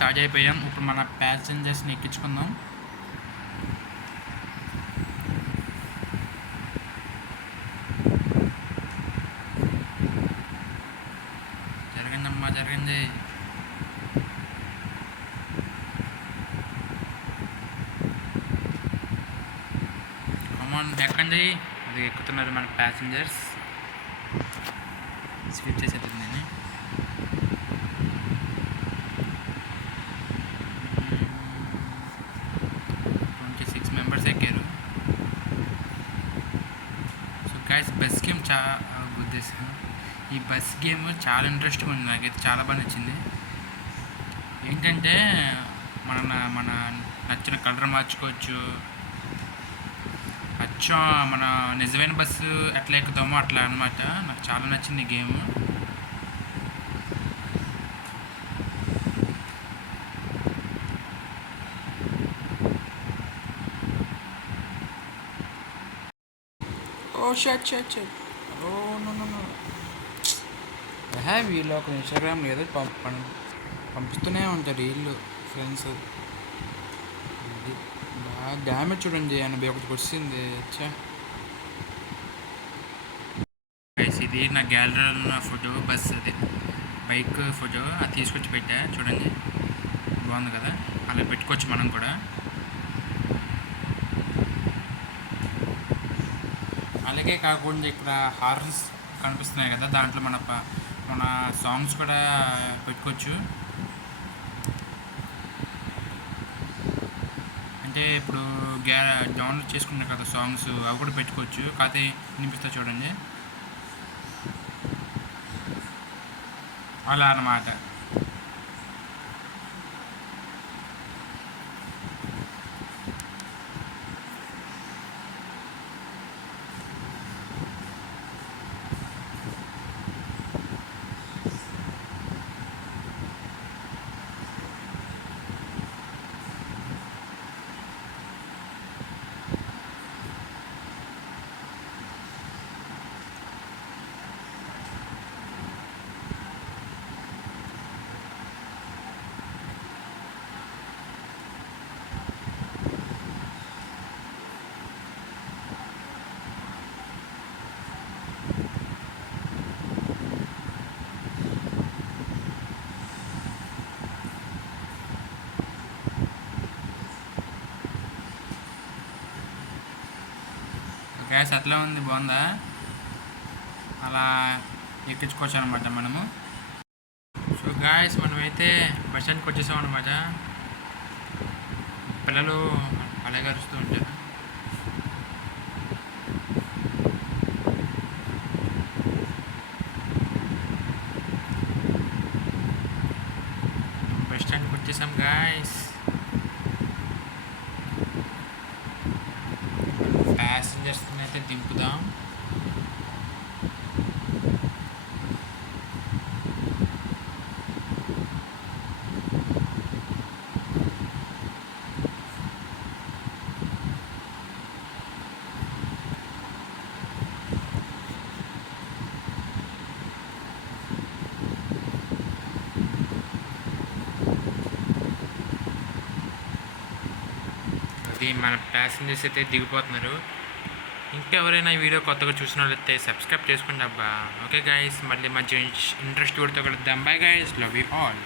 స్టార్ట్ అయిపోయాం. ఇప్పుడు మన ప్యాసింజర్స్ని ఎక్కించుకుందాం. జరిగిందమ్మా, జరిగింది. కమాన్ ఎక్కండి. అది ఎక్కుతున్నారు మన ప్యాసింజర్స్. స్కిప్ చేసేది నేను. 26 మెంబర్స్ ఎక్కారు. సో గైస్, బస్ గేమ్ ఈ బస్ గేమ్ చాలా ఇంట్రెస్టింగ్ ఉంది. నాకైతే చాలా బాగా నచ్చింది. ఏంటంటే మన నచ్చిన కలర్ మార్చుకోవచ్చు. అచ్చం మన నిజమైన బస్సు ఎట్లా ఎక్కుతామో అట్లా అనమాట. నాకు చాలా నచ్చింది ఈ game. Oh shut. Oh no. వీళ్ళు ఒక ఇన్స్టాగ్రామ్ ఏదో పంపిస్తూనే ఉంటారు వీళ్ళు ఫ్రెండ్స్. బాగా డ్యామేజ్ చూడండి. 81 వచ్చింది. అచ్చా, ఇది నా గ్యాలరీలో ఉన్న ఫోటో. బస్ అది బైక్ ఫోటో. అది తీసుకొచ్చి పెట్టా చూడండి. బాగుంది కదా? అలా పెట్టుకోవచ్చు మనం కూడా. అలాగే కాకుండా ఇక్కడ హార్న్స్ కనిపిస్తున్నాయి కదా, దాంట్లో మన సాంగ్స్ కూడా పెట్టుకోవచ్చు. అంటే ఇప్పుడు డౌన్లోడ్ చేసుకున్నాయి కదా సాంగ్స్, అవి కూడా పెట్టుకోవచ్చు. కాకపోతే వినిపిస్తా చూడండి. అలా అన్నమాట. గ్యాస్ అట్లా ఉంది, బాగుందా? అలా ఎక్కించుకోవచ్చు అనమాట మనము. సో గ్యాస్, మనమైతే బస్ స్టాండ్కి వచ్చేసాం అనమాట. పిల్లలు అలాగే అరుస్తూ ఉంటారు. బస్ స్టాండ్కి వచ్చేసాం గాయస్. ప్యాసింజర్స్ని అయితే దింపుదాం. అది మన ప్యాసింజర్స్ అయితే దిగిపోతున్నారు. ఇంకెవరైనా ఈ వీడియో కొత్తగా చూసిన వాళ్ళైతే సబ్స్క్రైబ్ చేసుకోండి అబ్బా. ఓకే గైస్, మళ్ళీ మంచి ఇంట్రెస్ట్ వీడియోతో కలుద్దాం. Bye guys, love you all.